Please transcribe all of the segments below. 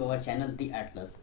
To our channel the Atlas.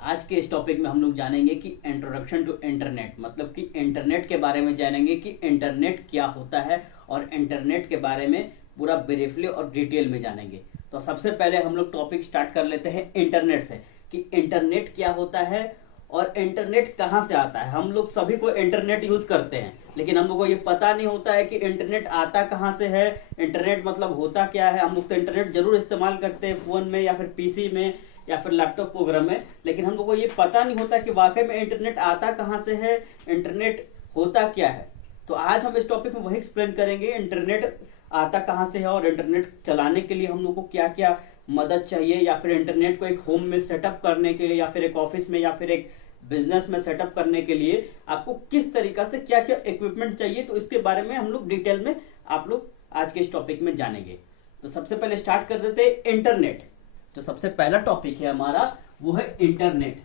आज के इस टॉपिक में हम लोग जानेंगे कि इंट्रोडक्शन टू इंटरनेट, मतलब कि इंटरनेट के बारे में जानेंगे कि इंटरनेट क्या होता है और इंटरनेट के बारे में पूरा ब्रीफली और डिटेल में जानेंगे। तो सबसे पहले हम लोग टॉपिक स्टार्ट कर लेते हैं इंटरनेट से कि इंटरनेट क्या होता है और इंटरनेट कहाँ से आता है। हम लोग सभी को इंटरनेट यूज करते हैं, लेकिन हम लोग को ये पता नहीं होता है कि इंटरनेट आता कहाँ से है, इंटरनेट मतलब होता क्या है। हम लोग तो इंटरनेट जरूर इस्तेमाल करते हैं फोन में या फिर पीसी में या फिर लैपटॉप प्रोग्राम में, लेकिन हम लोग को ये पता नहीं होता कि वाकई में इंटरनेट आता कहाँ से है, इंटरनेट होता क्या है। तो आज हम इस टॉपिक में वही एक्सप्लेन करेंगे इंटरनेट आता कहाँ से है और इंटरनेट चलाने के लिए हम लोग को क्या क्या मदद चाहिए, या फिर इंटरनेट को एक होम में सेटअप करने के लिए या फिर एक ऑफिस में या फिर एक बिजनेस में सेटअप करने के लिए आपको किस तरीका से क्या क्या इक्विपमेंट चाहिए। तो इसके बारे में हम लोग डिटेल में आप लोग आज के इस टॉपिक में जानेंगे। तो सबसे पहले स्टार्ट कर देते हैं इंटरनेट। तो सबसे पहला टॉपिक है हमारा वो है इंटरनेट।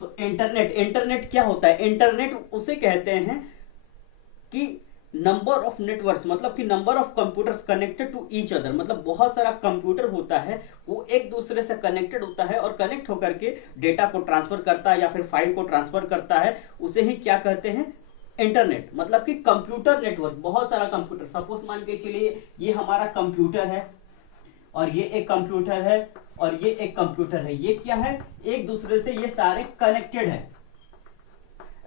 तो इंटरनेट क्या होता है? इंटरनेट उसे कहते हैं कि नंबर ऑफ नेटवर्क्स, मतलब कि number of computers connected to each other, मतलब बहुत सारा कंप्यूटर होता है वो एक दूसरे से कनेक्टेड होता है और कनेक्ट होकर के डेटा को ट्रांसफर करता है या फिर फाइल को ट्रांसफर करता है, उसे ही क्या कहते हैं? इंटरनेट। मतलब कि कंप्यूटर नेटवर्क, बहुत सारा कंप्यूटर, सपोज मान के चलिए ये हमारा कंप्यूटर है और ये एक कंप्यूटर है और ये एक कंप्यूटर है, ये क्या है? एक दूसरे से ये सारे कनेक्टेड है।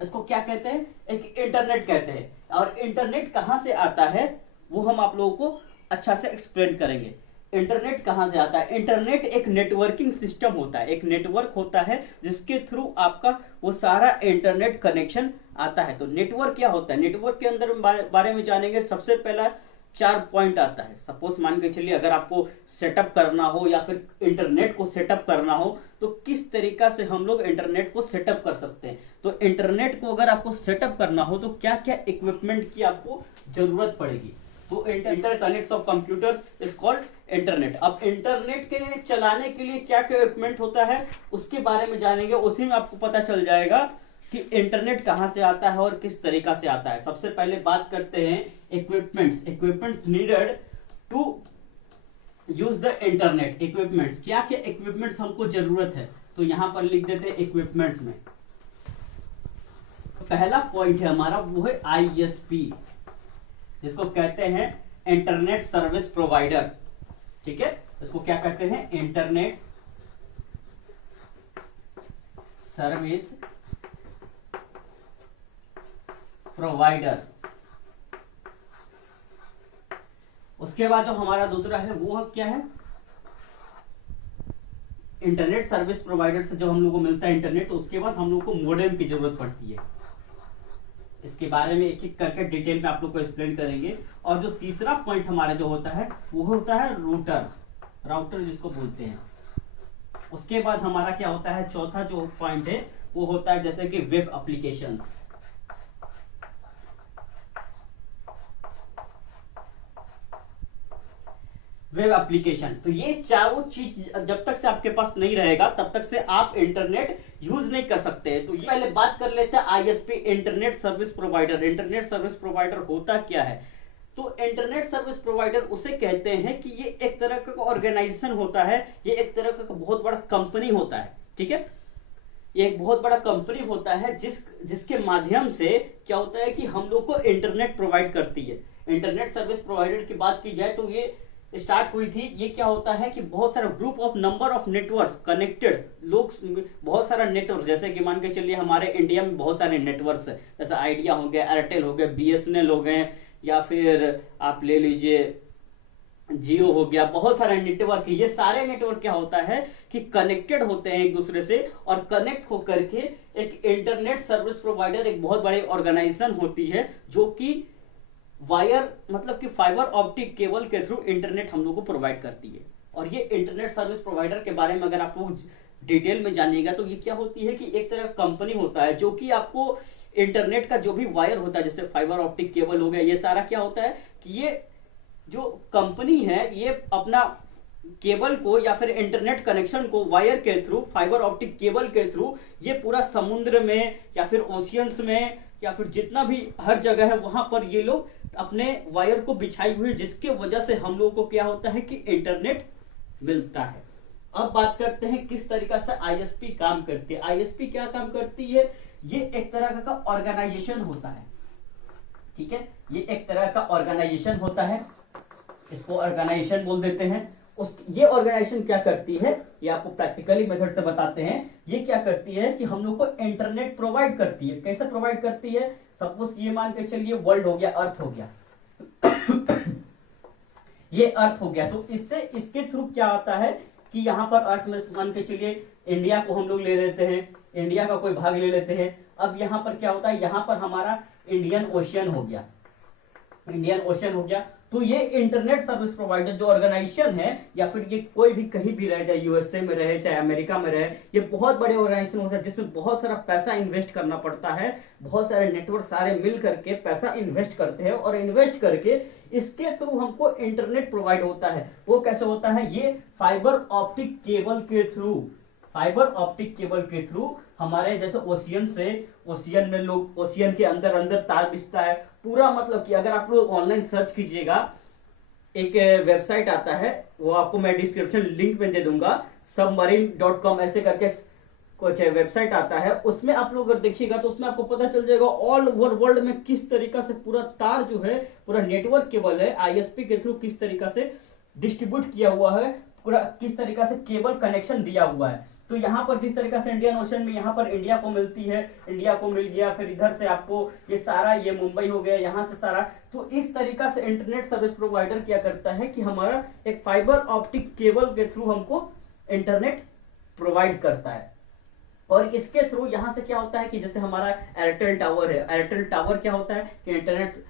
इसको क्या कहते हैं? एक इंटरनेट कहते हैं। और इंटरनेट कहां से आता है वो हम आप लोगों को अच्छा से एक्सप्लेन करेंगे। इंटरनेट कहां से आता है? इंटरनेट एक नेटवर्किंग सिस्टम होता है, एक नेटवर्क होता है जिसके थ्रू आपका वो सारा इंटरनेट कनेक्शन आता है। तो नेटवर्क क्या होता है? नेटवर्क के अंदर बारे में जानेंगे। सबसे पहला 4 पॉइंट आता है। सपोज मान के चलिए अगर आपको सेटअप करना हो या फिर इंटरनेट को सेटअप करना हो तो किस तरीका से हम लोग इंटरनेट को सेटअप कर सकते हैं। तो इंटरनेट को अगर आपको सेटअप करना हो तो क्या क्या इक्विपमेंट की आपको जरूरत पड़ेगी। तो interconnect of computers is called internet. अब इंटरनेट के लिए चलाने के लिए क्या क्या इक्विपमेंट होता है उसके बारे में जानेंगे। उसी में आपको पता चल जाएगा कि इंटरनेट कहां से आता है और किस तरीका से आता है। सबसे पहले बात करते हैं equipments needed to use the internet. Equipments, क्या क्या इक्विपमेंट्स हमको जरूरत है, तो यहां पर लिख देते हैं इक्विपमेंट्स में। पहला पॉइंट है हमारा वो है आईएसपी, जिसको कहते हैं इंटरनेट सर्विस प्रोवाइडर। ठीक है, इसको क्या कहते हैं? Internet service provider. उसके बाद जो हमारा दूसरा है वो क्या है? इंटरनेट सर्विस प्रोवाइडर से जो हम लोग को मिलता है इंटरनेट, तो उसके बाद हम लोग को मॉडेम की जरूरत पड़ती है। इसके बारे में एक एक करके डिटेल में आप लोग को एक्सप्लेन करेंगे। और जो तीसरा पॉइंट हमारा जो होता है वो होता है राउटर जिसको बोलते हैं। उसके बाद हमारा क्या होता है? चौथा जो पॉइंट है वो होता है जैसे कि वेब एप्लीकेशंस। Web application. तो ये चारों चीज जब तक से आपके पास नहीं रहेगा तब तक से आप इंटरनेट यूज नहीं कर सकते हैं। तो ये पहले बात कर लेते हैं ISP, internet service provider. Internet service provider होता क्या है? तो इंटरनेट सर्विस प्रोवाइडर उसे कहते हैं कि ये एक तरह का ऑर्गेनाइजेशन होता है, ये एक तरह का बहुत बड़ा कंपनी होता है। ठीक है, ये एक बहुत बड़ा कंपनी होता है जिसके माध्यम से क्या होता है कि हम लोग को इंटरनेट प्रोवाइड करती है। इंटरनेट सर्विस प्रोवाइडर की बात की जाए तो ये स्टार्ट हुई थी, ये क्या होता है कि बहुत सारा group of number of networks connected लोग, बहुत सारा नेटवर्क, जैसे कि मान के चलिए हमारे इंडिया में बहुत सारे नेटवर्क्स है, जैसे आइडिया हो गया, एयरटेल हो गया, बीएसएनएल हो गए, या फिर आप ले लीजिए जियो हो गया, बहुत सारे नेटवर्क है। ये सारे नेटवर्क क्या होता है कि कनेक्टेड होते हैं एक दूसरे से और कनेक्ट होकर के एक इंटरनेट सर्विस प्रोवाइडर एक बहुत बड़ी ऑर्गेनाइजेशन होती है जो कि वायर, मतलब कि फाइबर ऑप्टिक केबल के थ्रू इंटरनेट हम लोग को प्रोवाइड करती है। और ये इंटरनेट सर्विस प्रोवाइडर के बारे में अगर आप लोग डिटेल में जानिएगा तो ये क्या होती है कि एक तरह का कंपनी होता है जो कि आपको इंटरनेट का जो भी वायर होता है, जैसे फाइबर ऑप्टिक केबल हो गया, ये सारा क्या होता है कि ये जो कंपनी है ये अपना केबल को या फिर इंटरनेट कनेक्शन को वायर के थ्रू, फाइबर ऑप्टिक केबल के थ्रू ये पूरा समुद्र में या फिर ओशियंस में या फिर जितना भी हर जगह है वहां पर ये लोग अपने वायर को बिछाई हुई है, जिसके वजह से हम लोगों को क्या होता है कि इंटरनेट मिलता है। अब बात करते हैं किस तरीका से आईएसपी काम करती है। आईएसपी क्या काम करती है, ये एक तरह का ऑर्गेनाइजेशन होता है, ठीक है, ये एक तरह का ऑर्गेनाइजेशन होता है, इसको ऑर्गेनाइजेशन बोल देते हैं। ये ऑर्गेनाइजेशन क्या करती है, ये आपको प्रैक्टिकली मेथड से बताते हैं। ये क्या करती है कि हम लोग को इंटरनेट प्रोवाइड करती है। कैसे प्रोवाइड करती है, सपोज ये मान के चलिए वर्ल्ड हो गया, अर्थ हो गया ये अर्थ हो गया, तो इससे इसके थ्रू क्या आता है कि यहाँ पर अर्थ में मान के चलिए इंडिया को हम लोग ले लेते हैं, इंडिया का कोई भाग ले लेते हैं। अब यहाँ पर क्या होता है, यहाँ पर हमारा इंडियन ओशियन हो गया, इंडियन ओशियन हो गया। तो ये इंटरनेट सर्विस प्रोवाइडर जो ऑर्गेनाइजेशन है, या फिर ये कोई भी कहीं भी रहे, चाहे यूएसए में रहे चाहे अमेरिका में रहे, ये बहुत बड़े ऑर्गेनाइजेशन होता है जिसमें बहुत सारा पैसा इन्वेस्ट करना पड़ता है। बहुत सारे नेटवर्क सारे मिल करके पैसा इन्वेस्ट करते हैं और इन्वेस्ट करके इसके थ्रू हमको इंटरनेट प्रोवाइड होता है। वो कैसे होता है, ये फाइबर ऑप्टिक केबल के थ्रू, फाइबर ऑप्टिक केबल के थ्रू हमारे जैसे ओशियन से, ओशियन में लोग ओशियन के अंदर अंदर तार बिछता है पूरा। मतलब कि अगर आप लोग ऑनलाइन सर्च कीजिएगा, एक वेबसाइट आता है, वो आपको मैं डिस्क्रिप्शन लिंक में दे दूंगा, submarine.com ऐसे करके कुछ वेबसाइट आता है, उसमें आप लोग अगर देखिएगा तो उसमें आपको पता चल जाएगा ऑल ओवर वर्ल्ड में किस तरीका से पूरा तार जो है, पूरा नेटवर्क केबल है आईएसपी के थ्रू किस तरीका से डिस्ट्रीब्यूट किया हुआ है, पूरा किस तरीका से केबल कनेक्शन दिया हुआ है। तो यहाँ पर जिस तरीका से इंडियन ओशन में यहाँ पर इंडिया को मिलती है, इंडिया को मिल गया, फिर इधर से आपको ये सारा, ये मुंबई हो गया, यहाँ से सारा। तो इस तरीका से इंटरनेट सर्विस प्रोवाइडर क्या करता है कि हमारा एक फाइबर ऑप्टिक केबल के थ्रू हमको इंटरनेट प्रोवाइड करता है। और इसके थ्रू यहाँ से क्या होता है कि जैसे हमारा एयरटेल टावर है, एयरटेल टावर क्या होता है कि इंटरनेट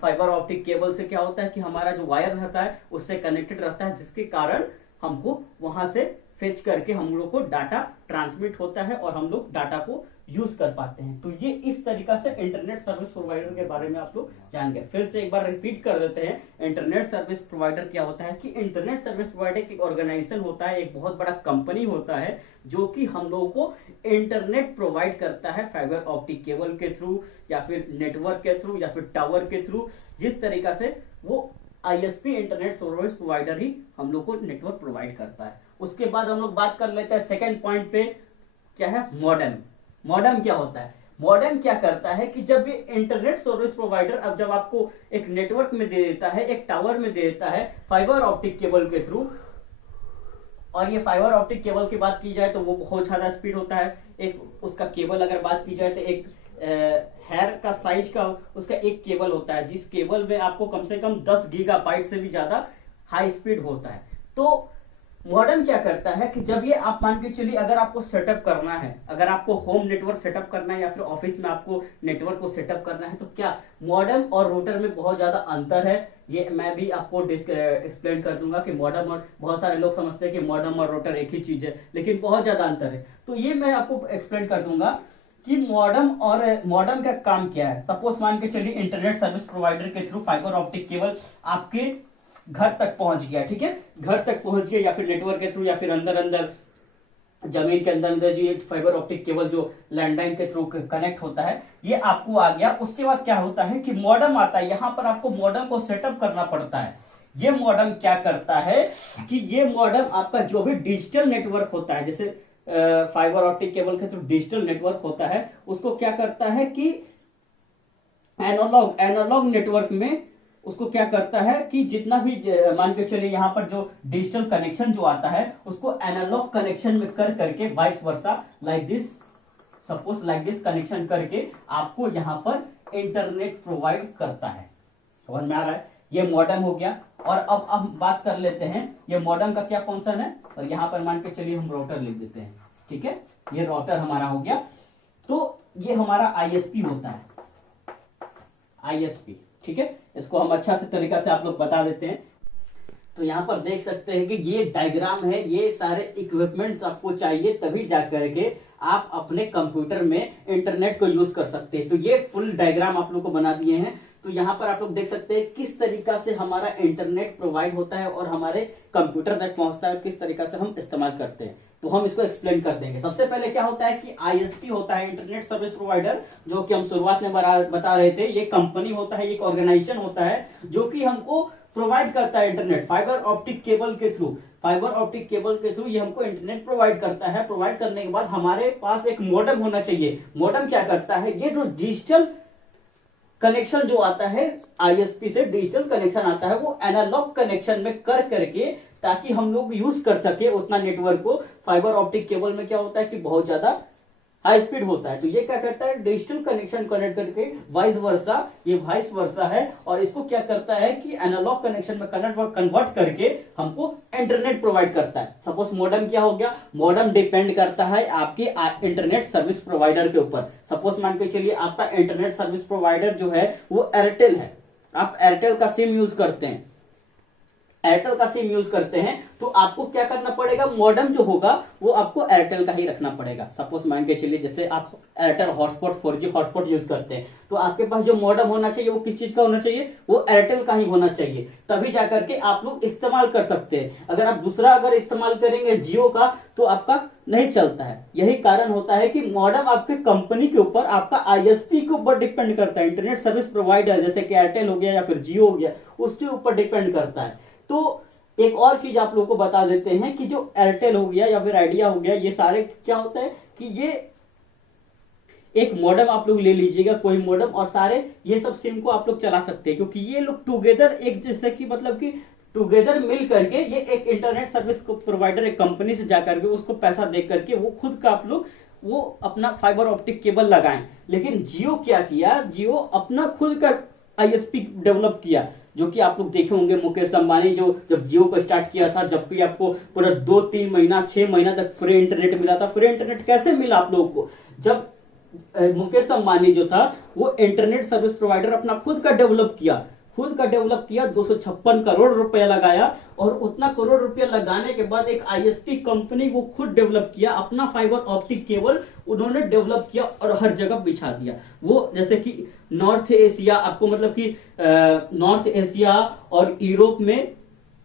फाइबर ऑप्टिक केबल से क्या होता है कि हमारा जो वायर रहता है उससे कनेक्टेड रहता है, जिसके कारण हमको वहां से फेच करके हम लोग को डाटा ट्रांसमिट होता है और हम लोग डाटा को यूज कर पाते हैं। तो ये इस तरीका से इंटरनेट सर्विस प्रोवाइडर के बारे में आप लोग जान गए। फिर से एक बार रिपीट कर देते हैं, इंटरनेट सर्विस प्रोवाइडर क्या होता है कि इंटरनेट सर्विस प्रोवाइडर एक ऑर्गेनाइजेशन होता है, एक बहुत बड़ा कंपनी होता है जो कि हम लोगों को इंटरनेट प्रोवाइड करता है फाइबर ऑप्टिक केबल के थ्रू या फिर नेटवर्क के थ्रू या फिर टावर के थ्रू। जिस तरीका से वो आईएसपी इंटरनेट सर्विस प्रोवाइडर ही हम लोग को नेटवर्क प्रोवाइड करता है। उसके बाद हम लोग बात कर लेते हैं सेकेंड पॉइंट पे, क्या है मॉडेम। मॉडेम क्या होता है, मॉडेम क्या करता है कि जब ये इंटरनेट सर्विस प्रोवाइडर अब जब आपको एक नेटवर्क में दे देता है, एक टावर में दे देता है फाइबर ऑप्टिक केबल के थ्रू, और ये फाइबर ऑप्टिक केबल की बात की जाए तो वो बहुत ज्यादा स्पीड होता है। एक उसका केबल अगर बात की जाए तो एक हेयर का साइज का उसका एक केबल होता है, जिस केबल में आपको कम से कम 10 गीगाबाइट से भी ज्यादा हाई स्पीड होता है। तो मॉडेम क्या करता है कि जब ये आप मान के चलिए अगर आपको सेटअप करना है, अगर आपको होम नेटवर्क सेटअप करना है या फिर ऑफिस में आपको नेटवर्क को सेटअप करना है, तो क्या मॉडेम और रूटर में बहुत ज्यादा अंतर है। ये मैं भी आपको एक्सप्लेन कर दूंगा कि मॉडेम और, बहुत सारे लोग समझते हैं कि मॉडेम और रूटर एक ही चीज है, लेकिन बहुत ज्यादा अंतर है। तो ये मैं आपको एक्सप्लेन कर दूंगा कि मॉडेम और मॉडेम का काम क्या है। सपोज मान के चलिए इंटरनेट सर्विस प्रोवाइडर के थ्रू फाइबर ऑप्टिक केबल आपके घर तक पहुंच गया, ठीक है, घर तक पहुंच गया, या फिर नेटवर्क के थ्रू या फिर अंदर अंदर जमीन के अंदर अंदर जो फाइबर ऑप्टिक केबल जो लैंडलाइन के थ्रू कनेक्ट होता है, ये आपको आ गया। उसके बाद क्या होता है कि मॉडेम आता है, यहां पर आपको मॉडेम को सेटअप करना पड़ता है। ये मॉडेम क्या करता है कि ये मॉडेम आपका जो भी डिजिटल नेटवर्क होता है, जैसे फाइबर ऑप्टिक केबल के थ्रू डिजिटल नेटवर्क होता है, उसको क्या करता है कि एनालॉग नेटवर्क में उसको क्या करता है कि जितना भी मान के चलिए यहाँ पर जो डिजिटल कनेक्शन जो आता है उसको एनालॉग कनेक्शन में कर करके vice versa like this, suppose like this connection करके आपको यहाँ पर इंटरनेट प्रोवाइड करता है। समझ में आ रहा है, ये मॉडेम हो गया। और अब बात कर लेते हैं ये मॉडेम का क्या फंक्शन है, और यहाँ पर मान के चलिए हम राउटर लिख देते हैं, ठीक है, ये राउटर हमारा हो गया। तो ये हमारा आईएसपी होता है, आईएसपी, ठीक है, इसको हम अच्छा से तरीका से आप लोग बता देते हैं। तो यहाँ पर देख सकते हैं कि ये डायग्राम है, ये सारे इक्विपमेंट्स आपको चाहिए तभी जाकर के आप अपने कंप्यूटर में इंटरनेट को यूज कर सकते हैं। तो ये फुल डायग्राम आप लोग को बना दिए हैं। तो यहाँ पर आप लोग देख सकते हैं किस तरीका से हमारा इंटरनेट प्रोवाइड होता है और हमारे कंप्यूटर तक पहुंचता है, किस तरीका से हम इस्तेमाल करते हैं। तो हम इसको एक्सप्लेन कर देंगे। सबसे पहले क्या होता है कि आईएसपी होता है, इंटरनेट सर्विस प्रोवाइडर, जो कि हम शुरुआत में बता रहे थे। ये कंपनी होता है, एक ऑर्गेनाइजेशन होता है जो कि हमको प्रोवाइड करता है इंटरनेट फाइबर ऑप्टिक केबल के थ्रू। फाइबर ऑप्टिक केबल के थ्रू ये हमको इंटरनेट प्रोवाइड करता है। प्रोवाइड करने के बाद हमारे पास एक मॉडेम होना चाहिए। मॉडेम क्या करता है, ये जो डिजिटल कनेक्शन जो आता है आईएसपी से, डिजिटल कनेक्शन आता है, वो एनालॉग कनेक्शन में कर करके, ताकि हम लोग यूज कर सके उतना नेटवर्क को। फाइबर ऑप्टिक केबल में क्या होता है कि बहुत ज्यादा हाई स्पीड होता है, तो ये क्या करता है, डिजिटल कनेक्शन कनेक्ट करके वाइस वर्सा, ये वाइस वर्सा है, और इसको क्या करता है कि एनालॉग कनेक्शन में कन्वर्ट करके हमको इंटरनेट प्रोवाइड करता है। सपोज मॉडेम क्या हो गया, मॉडेम डिपेंड करता है आपके इंटरनेट सर्विस प्रोवाइडर के ऊपर। सपोज मान के चलिए आपका इंटरनेट सर्विस प्रोवाइडर जो है वो एयरटेल है, आप एयरटेल का सिम यूज करते हैं, एयरटेल का सिम यूज करते हैं, तो आपको क्या करना पड़ेगा, मॉडेम जो होगा वो आपको एयरटेल का ही रखना पड़ेगा। सपोज मान के चलिए जैसे आप Airtel hotspot 4G hotspot use करते हैं, तो आपके पास जो मॉडेम होना चाहिए वो किस चीज का होना चाहिए, वो एयरटेल का ही होना चाहिए, तभी जाकर के आप लोग इस्तेमाल कर सकते हैं। अगर आप दूसरा अगर इस्तेमाल करेंगे जियो का, तो आपका नहीं चलता है। यही कारण होता है कि मॉडेम आपके कंपनी के ऊपर, आपका आईएसपी के ऊपर डिपेंड करता है। इंटरनेट सर्विस प्रोवाइडर जैसे कि एयरटेल हो गया या फिर जियो हो गया, उसके ऊपर डिपेंड करता है। तो एक और चीज आप लोगों को बता देते हैं कि जो एयरटेल हो गया या फिर आइडिया हो गया, ये सारे क्या होता है कि ये एक मॉडेम आप लोग ले लीजिएगा, कोई मॉडेम, और सारे ये सब सिम को आप लोग चला सकते हैं, क्योंकि ये लोग टुगेदर एक जैसे कि मतलब कि टुगेदर मिल करके ये एक इंटरनेट सर्विस प्रोवाइडर, एक कंपनी से जाकर के उसको पैसा दे करके वो खुद का आप लोग वो अपना फाइबर ऑप्टिक केबल लगाएं। लेकिन जियो क्या किया, जियो अपना खुद का आईएसपी डेवलप किया, जो कि आप लोग देखे होंगे मुकेश अंबानी जो जब जियो को स्टार्ट किया था, जबकि आपको पूरा 2-3 महीना 6 महीना तक फ्री इंटरनेट मिला था। फ्री इंटरनेट कैसे मिला आप लोगों को, जब मुकेश अंबानी जो था वो इंटरनेट सर्विस प्रोवाइडर अपना खुद का डेवलप किया, 256 करोड़ रुपया लगाया, और उतना करोड़ रुपया लगाने के बाद एक आईएसपी कंपनी वो खुद डेवलप किया, अपना फाइबर ऑप्टिक केबल उन्होंने डेवलप किया और हर जगह बिछा दिया। वो जैसे कि नॉर्थ एशिया, आपको मतलब कि नॉर्थ एशिया और यूरोप में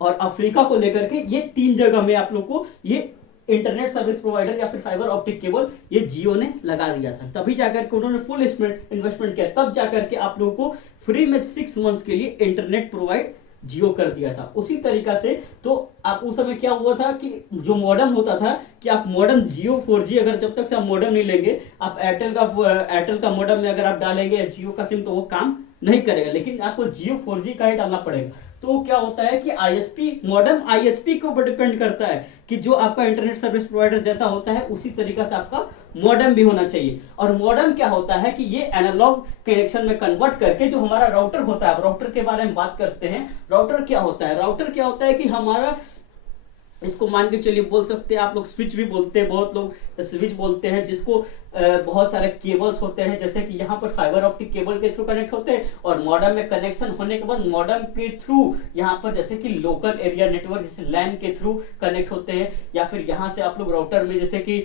और अफ्रीका को लेकर के ये 3 जगह में आप लोग को ये इंटरनेट सर्विस प्रोवाइडर या फिर फाइबर ऑप्टिक केबल ये जियो ने लगा दिया था। तभी जाकर के उन्होंने फुल इन्वेस्टमेंट किया, तब जाकर के आप लोगों को फ्री में 6 मंथ्स के लिए इंटरनेट प्रोवाइड जियो कर दिया था। उसी तरीका से तो आप उस समय क्या हुआ था कि जो मॉडेम होता था कि आप मॉडेम जियो 4G, अगर जब तक से आप मॉडेम नहीं लेंगे, आप एयरटेल का मॉडेम में अगर आप डालेंगे जियो का सिम, तो वो काम नहीं करेगा, लेकिन आपको जियो 4G का ही डालना पड़ेगा। तो क्या होता है कि आईएसपी मॉडेम आईएसपी के ऊपर डिपेंड करता है कि जो आपका इंटरनेट सर्विस प्रोवाइडर जैसा होता है उसी तरीका से आपका मॉडेम भी होना चाहिए। और मॉडेम क्या होता है कि ये एनालॉग कनेक्शन में कन्वर्ट करके जो हमारा राउटर होता है, राउटर के बारे में बात करते हैं। राउटर क्या होता है, राउटर क्या होता है कि हमारा, इसको मान के चलिए बोल सकते हैं आप लोग स्विच भी बोलते हैं, बहुत लोग स्विच बोलते हैं, जिसको बहुत सारे केबल्स होते हैं, जैसे कि यहाँ पर फाइबर ऑप्टिक केबल के थ्रू कनेक्ट होते हैं, और मॉडेम में कनेक्शन होने के बाद मॉडेम के थ्रू यहाँ पर जैसे कि लोकल एरिया नेटवर्क जैसे लैन के थ्रू कनेक्ट होते हैं, या फिर यहाँ से आप लोग राउटर में जैसे कि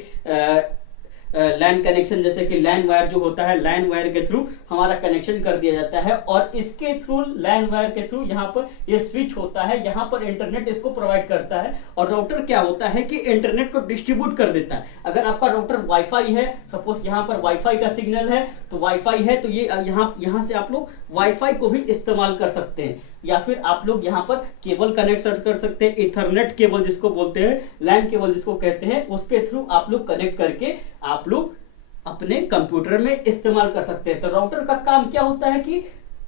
लैन कनेक्शन, जैसे कि लैन वायर जो होता है, लैन वायर के थ्रू हमारा कनेक्शन कर दिया जाता है, और इसके थ्रू लैन वायर के थ्रू यहाँ पर ये स्विच होता है, यहाँ पर इंटरनेट इसको प्रोवाइड करता है। और राउटर क्या होता है कि इंटरनेट को डिस्ट्रीब्यूट कर देता है। अगर आपका राउटर वाईफाई है, सपोज यहाँ पर वाईफाई का सिग्नल है, तो वाईफाई है तो ये यहाँ से आप लोग वाईफाई को भी इस्तेमाल कर सकते हैं, या फिर आप लोग यहाँ पर केबल कनेक्ट कर सकते हैं, इथरनेट केबल जिसको बोलते हैं, लैन केबल जिसको कहते हैं, उसके थ्रू आप लोग कनेक्ट करके आप लोग अपने कंप्यूटर में इस्तेमाल कर सकते हैं। तो राउटर का काम क्या होता है कि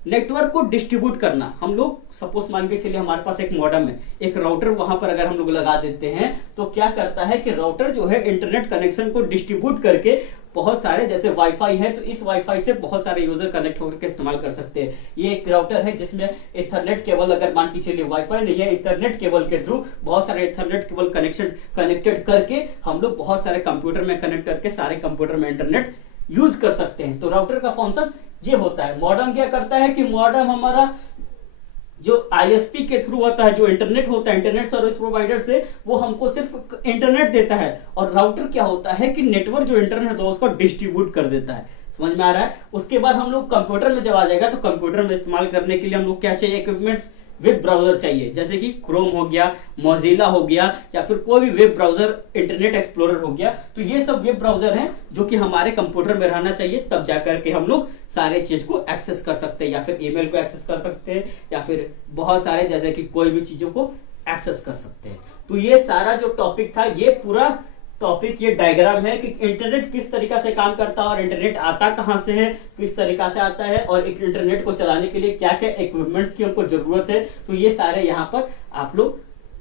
नेटवर्क को डिस्ट्रीब्यूट करना। हम लोग सपोज मान के चलिए हमारे पास एक मॉडेम है, एक राउटर वहां पर अगर हम लोग लगा देते हैं, तो क्या करता है कि राउटर जो है इंटरनेट कनेक्शन को डिस्ट्रीब्यूट करके बहुत सारे, जैसे वाईफाई है तो इस वाईफाई से बहुत सारे यूजर कनेक्ट होकर के इस्तेमाल कर सकते हैं। ये एक राउटर है जिसमें इथरनेट केबल, अगर मान के चलिए वाईफाई नहीं है, इथरनेट केबल के थ्रू बहुत सारे इथरनेट केबल कनेक्टेड करके हम लोग बहुत सारे कंप्यूटर में कनेक्ट करके सारे कंप्यूटर में इंटरनेट यूज कर सकते हैं। तो राउटर का फंक्शन ये होता है। मॉडेम क्या करता है कि मॉडेम हमारा जो आईएसपी के थ्रू होता है, जो इंटरनेट होता है इंटरनेट सर्विस प्रोवाइडर से, वो हमको सिर्फ इंटरनेट देता है, और राउटर क्या होता है कि नेटवर्क जो इंटरनेट होता है उसको डिस्ट्रीब्यूट कर देता है। समझ में आ रहा है। उसके बाद हम लोग कंप्यूटर में जब आ जाएगा तो कंप्यूटर में इस्तेमाल करने के लिए हम लोग क्या चाहिए, इक्विपमेंट्स, वेब ब्राउजर चाहिए, जैसे कि क्रोम हो गया, मोजिला हो गया, या फिर कोई भी वेब ब्राउजर, इंटरनेट एक्सप्लोरर हो गया। तो ये सब वेब ब्राउजर हैं जो कि हमारे कंप्यूटर में रहना चाहिए, तब जाकर के हम लोग सारे चीज को एक्सेस कर सकते हैं, या फिर ईमेल को एक्सेस कर सकते हैं, या फिर बहुत सारे जैसे कि कोई भी चीजों को एक्सेस कर सकते हैं। तो ये सारा जो टॉपिक था, ये पूरा टॉपिक, ये डायग्राम है कि इंटरनेट किस तरीका से काम करता है और इंटरनेट आता कहां से है, किस तरीका से आता है, और एक इंटरनेट को चलाने के लिए क्या क्या इक्विपमेंट्स की हमको जरूरत है। तो ये सारे यहाँ पर आप लोग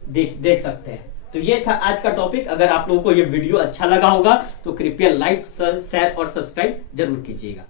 देख सकते हैं। तो ये था आज का टॉपिक। अगर आप लोगों को ये वीडियो अच्छा लगा होगा तो कृपया लाइक, शेयर और सब्सक्राइब जरूर कीजिएगा।